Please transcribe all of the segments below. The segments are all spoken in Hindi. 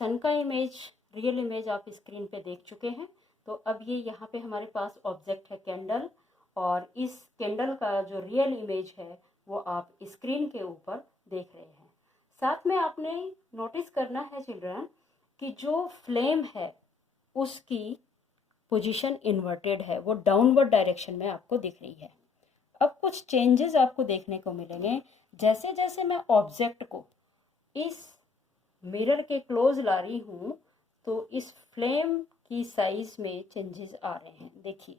सन का इमेज, रियल इमेज आप स्क्रीन पे देख चुके हैं। तो अब ये यहाँ पे हमारे पास ऑब्जेक्ट है कैंडल, और इस कैंडल का जो रियल इमेज है वो आप स्क्रीन के ऊपर देख रहे हैं। साथ में आपने नोटिस करना है चिल्ड्रन कि जो फ्लेम है उसकी पोजीशन इन्वर्टेड है, वो डाउनवर्ड डायरेक्शन में आपको दिख रही है। अब कुछ चेंजेस आपको देखने को मिलेंगे। जैसे जैसे मैं ऑब्जेक्ट को इस मिरर के क्लोज ला रही हूँ तो इस फ्लेम की साइज में चेंजेस आ रहे हैं। देखिए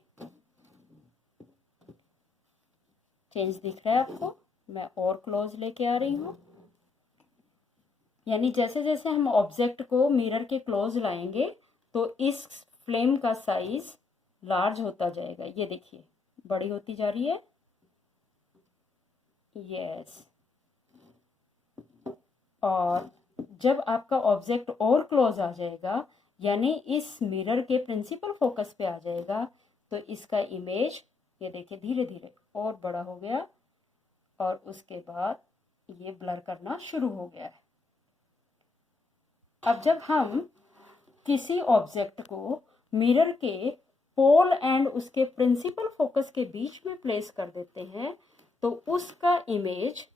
चेंज दिख रहा है आपको। मैं और क्लोज लेके आ रही हूँ, यानी जैसे जैसे हम ऑब्जेक्ट को मिरर के क्लोज लाएंगे तो इस फ्लेम का साइज लार्ज होता जाएगा। ये देखिए बड़ी होती जा रही है। यस, और जब आपका ऑब्जेक्ट और क्लोज आ जाएगा, यानी इस मिरर के प्रिंसिपल फोकस पे आ जाएगा, तो इसका इमेज ये देखिए धीरे धीरे और बड़ा हो गया, और उसके बाद ये ब्लर करना शुरू हो गया है। अब जब हम किसी ऑब्जेक्ट को मिरर के पोल एंड उसके प्रिंसिपल फोकस के बीच में प्लेस कर देते हैं तो उसका इमेज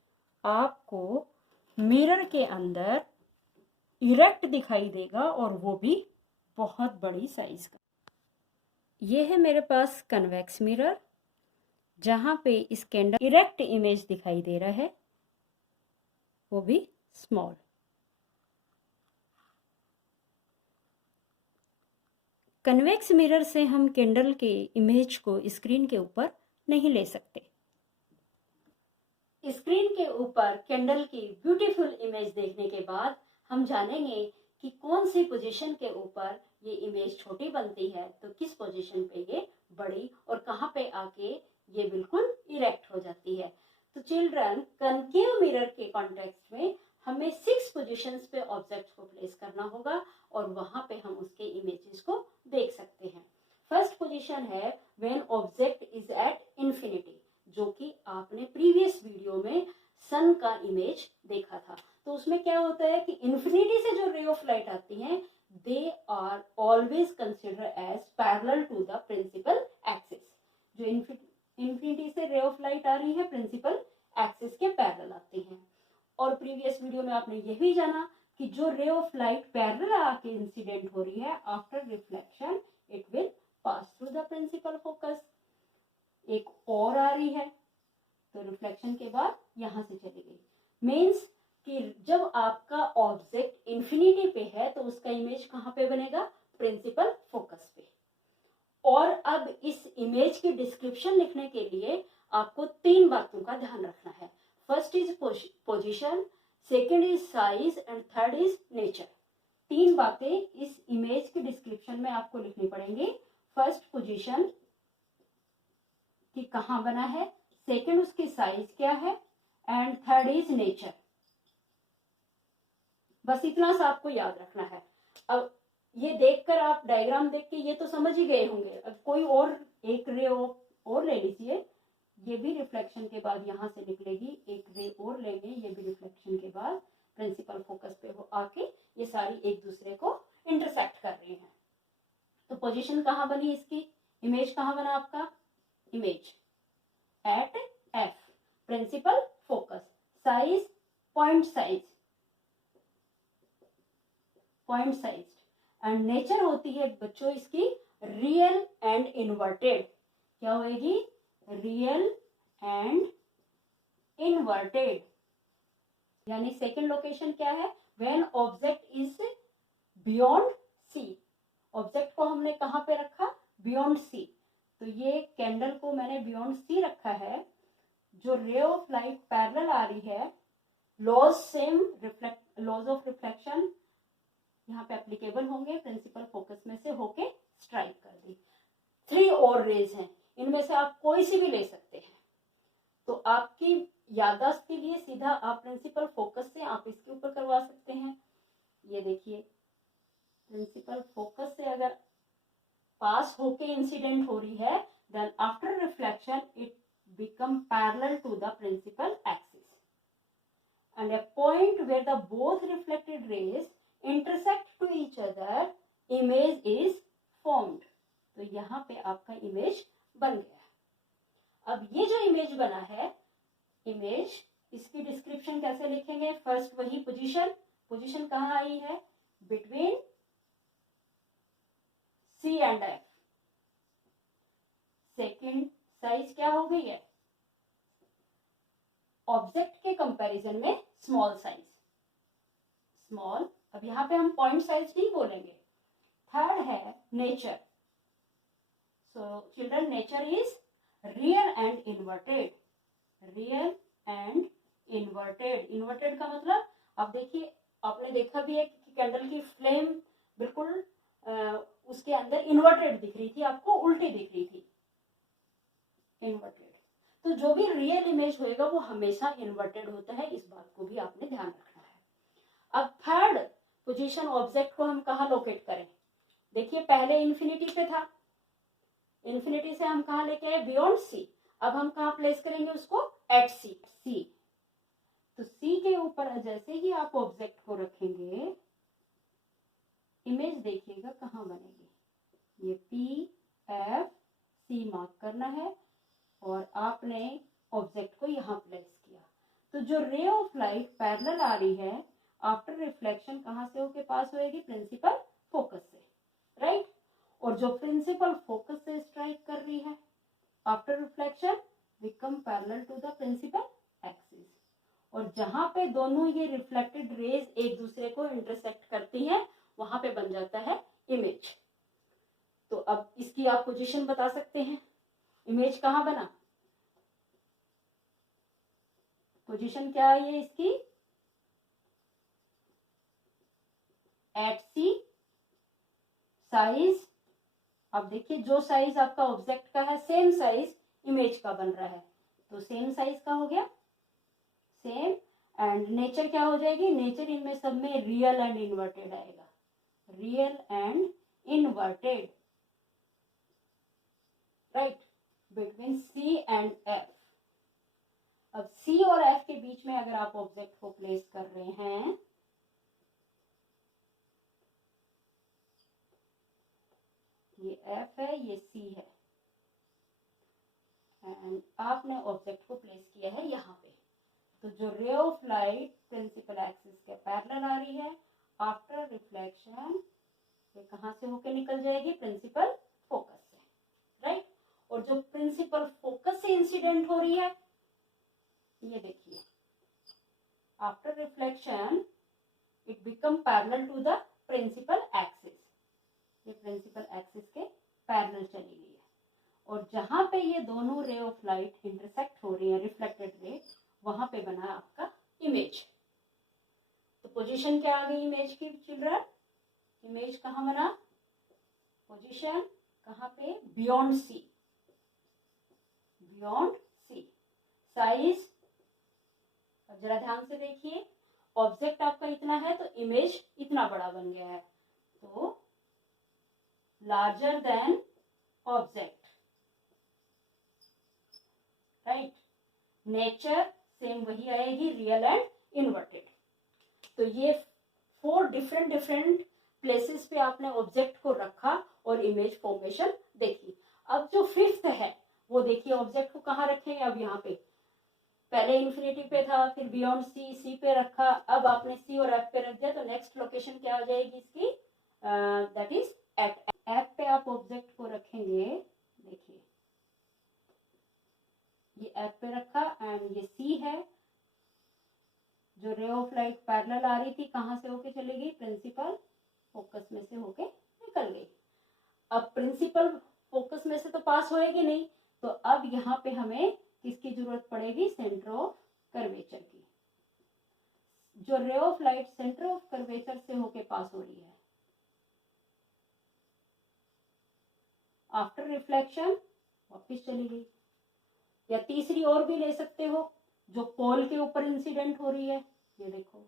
आपको मिरर के अंदर इरेक्ट दिखाई देगा, और वो भी बहुत बड़ी साइज का। ये है मेरे पास कन्वेक्स मिरर, जहां पे इस कैंडल इरेक्ट इमेज दिखाई दे रहा है, वो भी स्मॉल। कन्वेक्स मिरर से हम कैंडल के इमेज को स्क्रीन के ऊपर नहीं ले सकते। स्क्रीन के ऊपर कैंडल की ब्यूटीफुल इमेज देखने के बाद हम जानेंगे कि कौन सी पोजीशन के ऊपर ये इमेज छोटी बनती है, तो किस पोजीशन पे ये बड़ी, और कहाँ पे आके ये बिल्कुल इरेक्ट हो जाती है। तो चिल्ड्रन, कनकेव मिरर के कॉन्टेक्स्ट में हमें 6 पोजीशंस पे ऑब्जेक्ट को प्लेस करना होगा, और वहां पे हम उसके इमेजेस को देख सकते हैं। फर्स्ट पोजीशन है when object is at infinity, जो कि आपने प्रीवियस वीडियो में सन का इमेज देखा था। तो उसमें क्या होता है कि इंफिनिटी से जो रे ऑफ लाइट आती हैं, they are always consider as parallel to the principal axis. जो इंफिनिटी से रे ऑफ लाइट आ रही है प्रिंसिपल एक्सिस के पैरेलल आती हैं। और प्रीवियस वीडियो में आपने यह भी जाना कि जो रे ऑफ लाइट पैरेलल आके इंसिडेंट हो रही है, after reflection it will pass through the principal focus. एक और आ रही है तो रिफ्लेक्शन के बाद यहां से चली गई। मीन्स कि जब आपका ऑब्जेक्ट इंफिनिटी पे है तो उसका इमेज कहां पे बनेगा? प्रिंसिपल फोकस पे। और अब इस इमेज की डिस्क्रिप्शन लिखने के लिए आपको 3 बातों का ध्यान रखना है। First is position, second is size, and third is nature. 3 बातें इस इमेज की डिस्क्रिप्शन में आपको लिखनी पड़ेंगी। फर्स्ट पोजीशन कि कहां बना है, सेकंड उसकी साइज क्या है, एंड थर्ड इज नेचर। बस इतना सा आपको याद रखना है। अब ये देखकर आप डायग्राम देख के ये तो समझ ही गए होंगे। अब कोई और एक रे और ले लीजिए, ये भी रिफ्लेक्शन के बाद यहां से निकलेगी। एक रे और लेंगे, ये भी रिफ्लेक्शन के बाद प्रिंसिपल फोकस पे हो आके ये सारी एक दूसरे को इंटरसेक्ट कर रही है। तो पोजीशन कहां बनी इसकी, इमेज कहां बना आपका? Image at F, principal focus, size point size, and nature होती है बच्चों इसकी रियल एंड इन्वर्टेड। क्या होएगी? Real and inverted. यानी सेकंड लोकेशन क्या है? When object is beyond C. Object को हमने कहां पे रखा? Beyond C. तो ये कैंडल को मैंने बियॉन्ड सी रखा है। जो रे ऑफ लाइट पैरेलल आ रही है, लॉज ऑफ रिफ्लेक्शन यहाँ पे एप्लीकेबल होंगे, प्रिंसिपल फोकस में से होके स्ट्राइक कर दी। 3 और रेज हैं, इनमें से आप कोई सी भी ले सकते हैं। तो आपकी याददाश्त के लिए सीधा आप प्रिंसिपल फोकस से आप इसके ऊपर करवा सकते हैं। ये देखिए, प्रिंसिपल फोकस से अगर पास होके इंसिडेंट हो रही है, then after reflection it become parallel to the principal axis, and a point where the both reflected rays intersect each other, image is formed. तो यहाँ पे आपका इमेज बन गया। अब ये जो इमेज बना है, इमेज, इसकी डिस्क्रिप्शन कैसे लिखेंगे? फर्स्ट वही पोजीशन कहाँ आई है? Between C and F। Second, size क्या हो गई है? ऑब्जेक्ट के कंपैरिजन में स्मॉल साइज, स्मॉल। अब यहाँ पे हम पॉइंट साइज नहीं बोलेंगे। थर्ड है nature. So children, nature is real and inverted. Real and inverted. Inverted का मतलब, आप देखिए, आपने देखा भी है कि कैंडल की फ्लेम बिल्कुल उसके अंदर इन्वर्टेड दिख रही थी, आपको उल्टी दिख रही थी, इन्वर्टेड। तो जो भी रियल इमेज होएगा वो हमेशा इन्वर्टेड होता है, इस बात को भी आपने ध्यान रखना है। अब थर्ड पोजीशन ऑब्जेक्ट को हम कहाँ लोकेट करें? देखिए, पहले इन्फिनिटी पे था, इन्फिनिटी से हम कहाँ लेके आए? Beyond C. अब हम कहाँ प्लेस करेंगे उसको? At C. तो सी के ऊपर जैसे ही आप ऑब्जेक्ट को रखेंगे, इमेज देखिएगा कहाँ बनेगी। ये पी एफ सी मार्क करना है और आपने ऑब्जेक्ट को यहाँ प्लेस किया। तो जो रे ऑफ लाइट पैरेलल आ रही है, आफ्टर रिफ्लेक्शन कहाँ से होके पास होएगी? प्रिंसिपल फोकस से, राइट। और जो प्रिंसिपल फोकस से स्ट्राइक कर रही है, after reflection become parallel to the principal axis. और जहां पे दोनों ये रिफ्लेक्टेड रेज एक दूसरे को इंटरसेक्ट करती हैं, वहां पे बन जाता है इमेज। तो अब इसकी आप पोजीशन बता सकते हैं। इमेज कहाँ बना? पोजीशन क्या है ये इसकी? एट सी। साइज, अब देखिए, जो साइज आपका ऑब्जेक्ट का है सेम साइज इमेज का बन रहा है, तो सेम साइज का हो गया, सेम। एंड नेचर क्या हो जाएगी? नेचर इनमें सब में रियल एंड इन्वर्टेड आएगा, real and inverted, right, between C and F। अब C और F के बीच में अगर आप ऑब्जेक्ट को प्लेस कर रहे हैं, ये F है, ये C है, एंड आपने ऑब्जेक्ट को प्लेस किया है यहाँ पे। तो जो ray of light principal axis के पैरेलल आ रही है, आफ्टर रिफ्लेक्शन ये कहाँ से होके निकल जाएगी? प्रिंसिपल फोकस से, राइट। और जो प्रिंसिपल फोकस से इंसिडेंट हो रही है, ये देखिए, after reflection it become parallel to the principal axis. ये प्रिंसिपल एक्सिस के पैरेलल चली गई है। और जहां पे ये दोनों रे ऑफ लाइट इंटरसेक्ट हो रही है, रिफ्लेक्टेड रे, वहां पे बना आपका इमेज। तो पोजीशन क्या आ गई इमेज की चिल्ड्रन? इमेज कहाँ बना? पोजीशन कहाँ पे? Beyond C, beyond C. Size, जरा ध्यान से देखिए, ऑब्जेक्ट आपका इतना है तो इमेज इतना बड़ा बन गया है, तो larger than object, right. Nature same वही आएगी, रियल एंड इन्वर्टेड। तो ये 4 डिफरेंट प्लेसेस पे आपने ऑब्जेक्ट को रखा और इमेज फॉर्मेशन देखी। अब जो 5th है वो देखिए, ऑब्जेक्ट को कहाँ रखेंगे? अब यहाँ पे पहले इन्फिनिटी पे था, फिर बियॉन्ड सी पे रखा, अब आपने सी और एफ पे रख दिया, तो नेक्स्ट लोकेशन क्या हो जाएगी इसकी? दैट इज एट एफ पे आप ऑब्जेक्ट को रखेंगे। देखिए, ये एफ पे रखा एंड ये सी है। जो रे ऑफ लाइट पैरेलल आ रही थी, कहाँ से होके चली गई? प्रिंसिपल फोकस में से होके निकल गई। अब प्रिंसिपल फोकस में से तो पास होएगी नहीं, तो अब यहाँ पे हमें किसकी जरूरत पड़ेगी? सेंटर ऑफ कर्वेचर की। जो ray of light centre of curvature से होके पास हो रही है, आफ्टर रिफ्लेक्शन वापिस चली गई। या तीसरी और भी ले सकते हो, जो पोल के ऊपर इंसिडेंट हो रही है, ये देखो,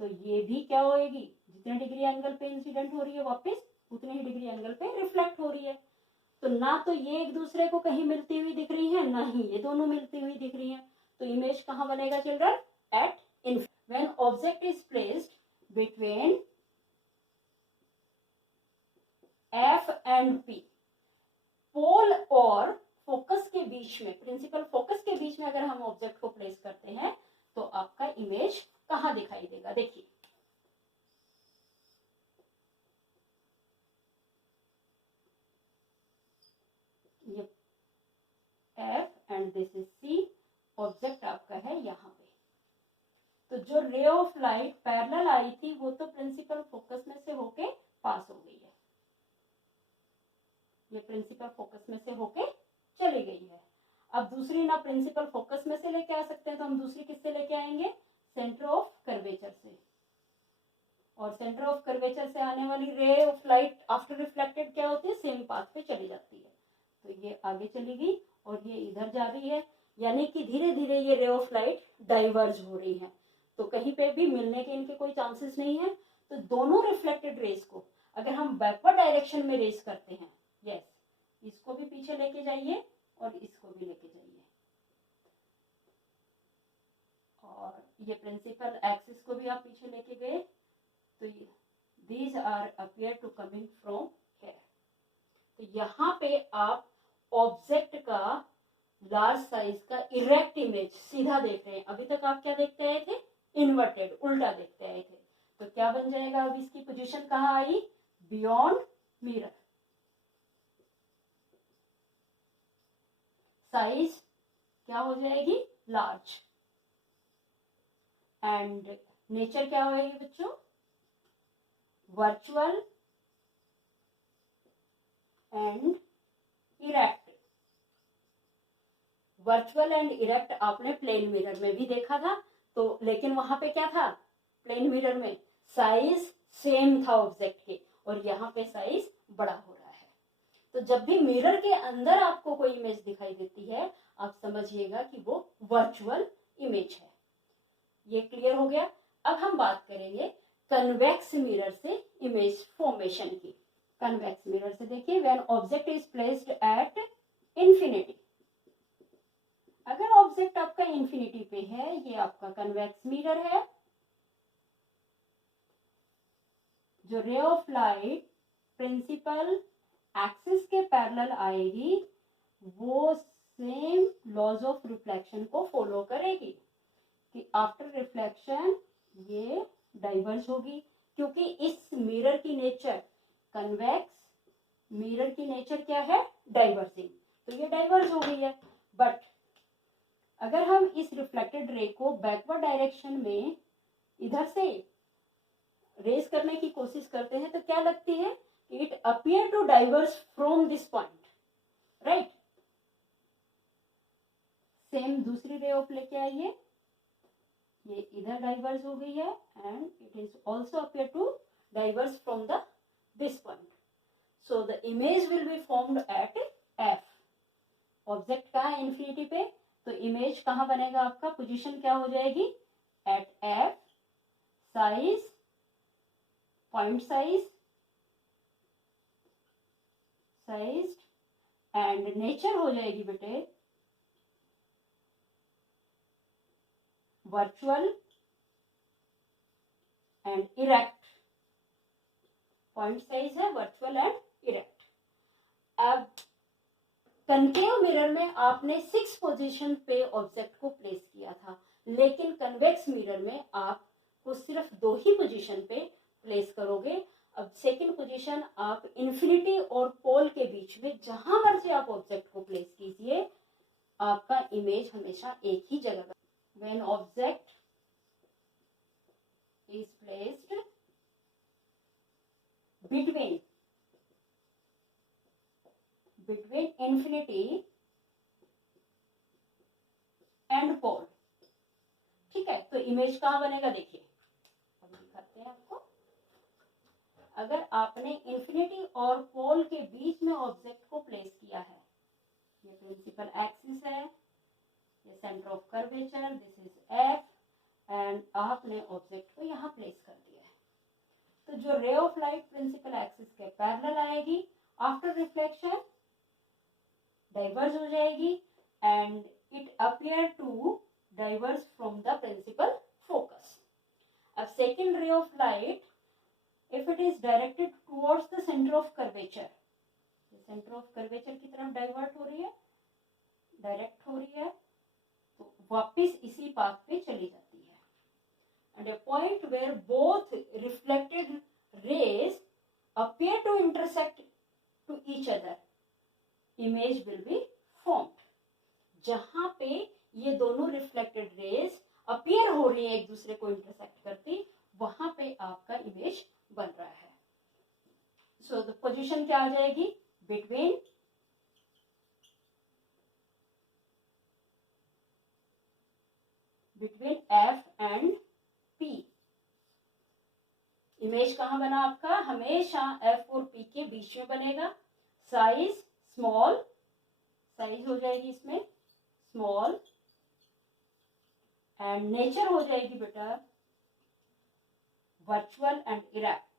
तो ये भी क्या होएगी? जितने डिग्री एंगल पे इंसिडेंट हो रही है, वापस उतने ही डिग्री एंगल पे रिफ्लेक्ट हो रही है। तो ना तो ये एक दूसरे को कहीं मिलती हुई दिख रही है, ना ही ये दोनों मिलती हुई दिख रही है। तो इमेज कहाँ बनेगा children? At infinity. When object is placed between F and P. Pole और फोकस के बीच में, प्रिंसिपल फोकस के बीच में अगर हम ऑब्जेक्ट को प्लेस करते हैं तो आपका इमेज कहां दिखाई देगा? देखिए, ये F and this is C, object आपका है यहाँ पे। तो जो रे ऑफ लाइट पैरेलल आई थी वो तो प्रिंसिपल फोकस में से होके पास हो गई है, ये प्रिंसिपल फोकस में से होके चली गई है। अब दूसरी ना प्रिंसिपल फोकस में से लेके आ सकते हैं, तो हम दूसरी किससे लेके आएंगे? सेंटर ऑफ कर्वेचर से। और सेंटर ऑफ कर्वेचर से आने वाली रे ऑफ लाइट आफ्टर रिफ्लेक्टेड क्या होती है? सेम पाथ पे चली जाती है। तो ये आगे चली गई और ये इधर जा रही है, यानी कि धीरे धीरे ये रे ऑफ लाइट डाइवर्ज हो रही है। तो कहीं पे भी मिलने के इनके कोई चांसेस नहीं है। तो दोनों रिफ्लेक्टेड रेज को अगर हम बैकवर्ड डायरेक्शन में रेज करते हैं, यस, इसको भी पीछे लेके जाइए और इसको भी लेके जाइए, और ये प्रिंसिपल एक्सिस को भी आप पीछे लेके गए, तो these are appear to coming from here. तो यहाँ पे आप ऑब्जेक्ट का लार्ज साइज का इरेक्ट इमेज सीधा देख रहे हैं। अभी तक आप क्या देखते आए थे? इन्वर्टेड, उल्टा देखते आए थे। तो क्या बन जाएगा? अब इसकी पोजीशन कहाँ आई? Beyond mirror. साइज क्या हो जाएगी? लार्ज। एंड नेचर क्या होगी बच्चों? Virtual and erect. Virtual and erect आपने प्लेन मिरर में भी देखा था, तो लेकिन वहां पे क्या था? प्लेन मिरर में साइज सेम था ऑब्जेक्ट के, और यहाँ पे साइज बड़ा हो रहा है। तो जब भी मिरर के अंदर आपको कोई इमेज दिखाई देती है, आप समझिएगा कि वो वर्चुअल इमेज है। ये क्लियर हो गया? अब हम बात करेंगे कन्वेक्स मिरर से इमेज फॉर्मेशन की। कन्वेक्स मिरर से देखिए, when object is placed at infinity, अगर ऑब्जेक्ट आपका इंफिनिटी पे है, ये आपका कन्वेक्स मिरर है। जो ray of light principal axis के पैरेलल आएगी, वो सेम लॉज ऑफ रिफ्लेक्शन को फॉलो करेगी कि आफ्टर रिफ्लेक्शन ये डाइवर्ज होगी, क्योंकि इस मिरर की नेचर, कन्वेक्स मिरर की नेचर क्या है? डाइवर्जिंग। तो ये डाइवर्ज हो गई है। बट अगर हम इस रिफ्लेक्टेड रे को बैकवर्ड डायरेक्शन में इधर से रेज करने की कोशिश करते हैं, तो क्या लगती है? It appear to diverge from this point, right? Same दूसरी रे ऑफ लेके आइए, ये इधर डाइवर्ज हो गई है, and it is also appear to diverge from the this point. So the image will be formed at F. Object कहाँ है? इंफिनिटी पे। तो इमेज कहाँ बनेगा आपका? पोजीशन क्या हो जाएगी? At F. Size, point size, size, and nature हो जाएगी बेटे virtual and erect. Point size है वर्चुअल एंड इरेक्ट। अब कनकेव मिरर में आपने 6 पोजीशन पे ऑब्जेक्ट को प्लेस किया था, लेकिन कन्वेक्स मिरर में आपको सिर्फ 2 ही पोजीशन पे प्लेस करोगे। अब सेकंड पोजीशन आप इंफिनिटी और पोल के बीच में जहां मर्जी आप ऑब्जेक्ट को प्लेस कीजिए, आपका इमेज हमेशा एक ही जगह। When object is placed between infinity and pole, ठीक है? तो इमेज कहां बनेगा? देखिए, अब दिखाते हैं आपको। अगर आपने इंफिनिटी और पोल के बीच में ऑब्जेक्ट को प्लेस किया है, ये प्रिंसिपल एक्सिस है, ये centre of curvature, this is F, and आपने ऑब्जेक्ट को यहाँ प्लेस कर दिया है, तो जो ray of light principal axis के पैरेलल आएगी, आफ्टर रिफ्लेक्शन डाइवर्ज हो जाएगी, and it appear to diverge from the principal focus. अब second ray of light, if it is directed towards the center of curvature, centre of curvature की तरफ डाइवर्ट हो रही है, डायरेक्ट हो रही है, तो वापस इसी पाथ पे चली जाती है. And a point where both reflected rays appear to intersect to each other, image will be formed. जहां पे ये दोनों रिफ्लेक्टेड रेज अपीयर हो रही है एक दूसरे को इंटरसेक्ट करती, वहां पे आपका इमेज बन रहा है. सो द पोजीशन क्या आ जाएगी, between F and P. Image कहां बना आपका, हमेशा F और P के बीच में बनेगा. साइज स्मॉल, साइज हो जाएगी इसमें स्मॉल, एंड नेचर हो जाएगी बेटा virtual and erect,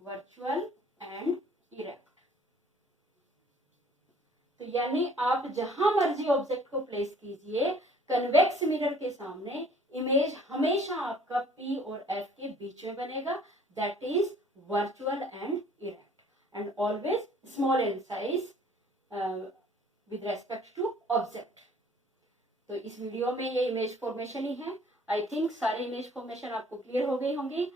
virtual and erect. तो यानी आप जहां मर्जी ऑब्जेक्ट को प्लेस कीजिए, कन्वेक्स मिरर के सामने इमेज हमेशा आपका P और F के बीच में बनेगा. That is virtual and erect, and always small in size with respect to object. तो इस वीडियो में ये इमेज फॉर्मेशन ही है. आई थिंक सारे इमेज फॉर्मेशन आपको क्लियर हो गई होंगी.